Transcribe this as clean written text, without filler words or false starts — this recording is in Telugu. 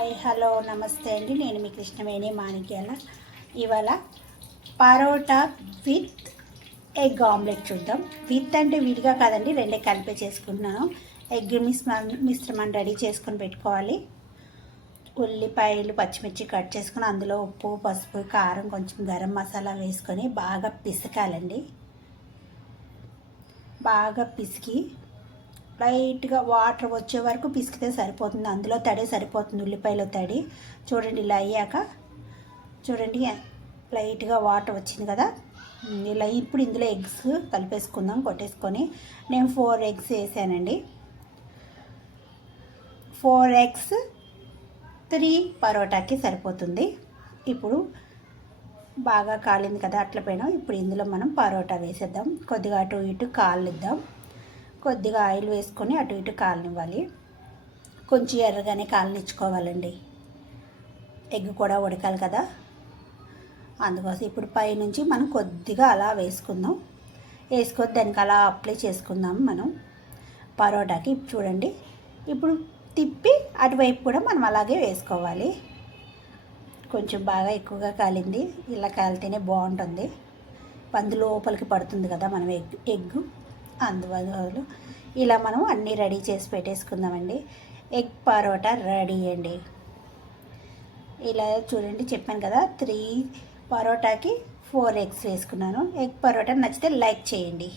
హాయ్ హలో నమస్తే అండి. నేను మీ కృష్ణవేణి మాణిక్యాల. ఇవాళ పరోటా విత్ ఎగ్ ఆమ్లెట్ చూద్దాం. విత్ అంటే విడిగా కాదండి, రెండే కలిపి చేసుకుంటున్నాను. ఎగ్ మిశ్రమాన్ని రెడీ చేసుకొని పెట్టుకోవాలి. ఉల్లిపాయలు పచ్చిమిర్చి కట్ చేసుకొని అందులో ఉప్పు పసుపు కారం కొంచెం గరం మసాలా వేసుకొని బాగా పిసకాలండి. బాగా పిసికి లైట్గా వాటర్ వచ్చే వరకు పిసికితే సరిపోతుంది. అందులో తడి సరిపోతుంది, ఉల్లిపాయలో తడి. చూడండి, ఇలా అయ్యాక చూడండి లైట్గా వాటర్ వచ్చింది కదా. ఇలా ఇప్పుడు ఇందులో ఎగ్స్ కలిపేసుకుందాం. కొట్టేసుకొని నేను 4 ఎగ్స్ వేసానండి. 4 ఎగ్స్ 3 పరోటాకి సరిపోతుంది. ఇప్పుడు బాగా కాలింది కదా అట్ల పైన. ఇప్పుడు ఇందులో మనం పరోటా వేసేద్దాం. కొద్దిగా అటు ఇటు కాలిద్దాం. కొద్దిగా ఆయిల్ వేసుకొని అటు ఇటు కాలనివ్వాలి. కొంచెం ఎర్రగానే కాలనిచ్చుకోవాలండి. ఎగ్ కూడా ఉడకాలి కదా, అందుకోసం ఇప్పుడు పైనుంచి మనం కొద్దిగా అలా వేసుకుందాం. వేసుకొని దానికి అలా అప్లై చేసుకుందాం మనం పరోటాకి. చూడండి, ఇప్పుడు తిప్పి అటువైపు కూడా మనం అలాగే వేసుకోవాలి. కొంచెం బాగా ఎక్కువగా కాలింది. ఇలా కాలితేనే బాగుంటుంది, పంది లోపలికి పడుతుంది కదా మనం ఎగ్గు. అందువల్ల ఇలా మనం అన్నీ రెడీ చేసి పెట్టేసుకుందామండి. ఎగ్ పరోటా రెడీ అండి. ఇలా చూడండి, చెప్పాను కదా 3 పరోటాకి 4 ఎగ్స్ వేసుకున్నాను. ఎగ్ పరోటా నచ్చితే లైక్ చేయండి.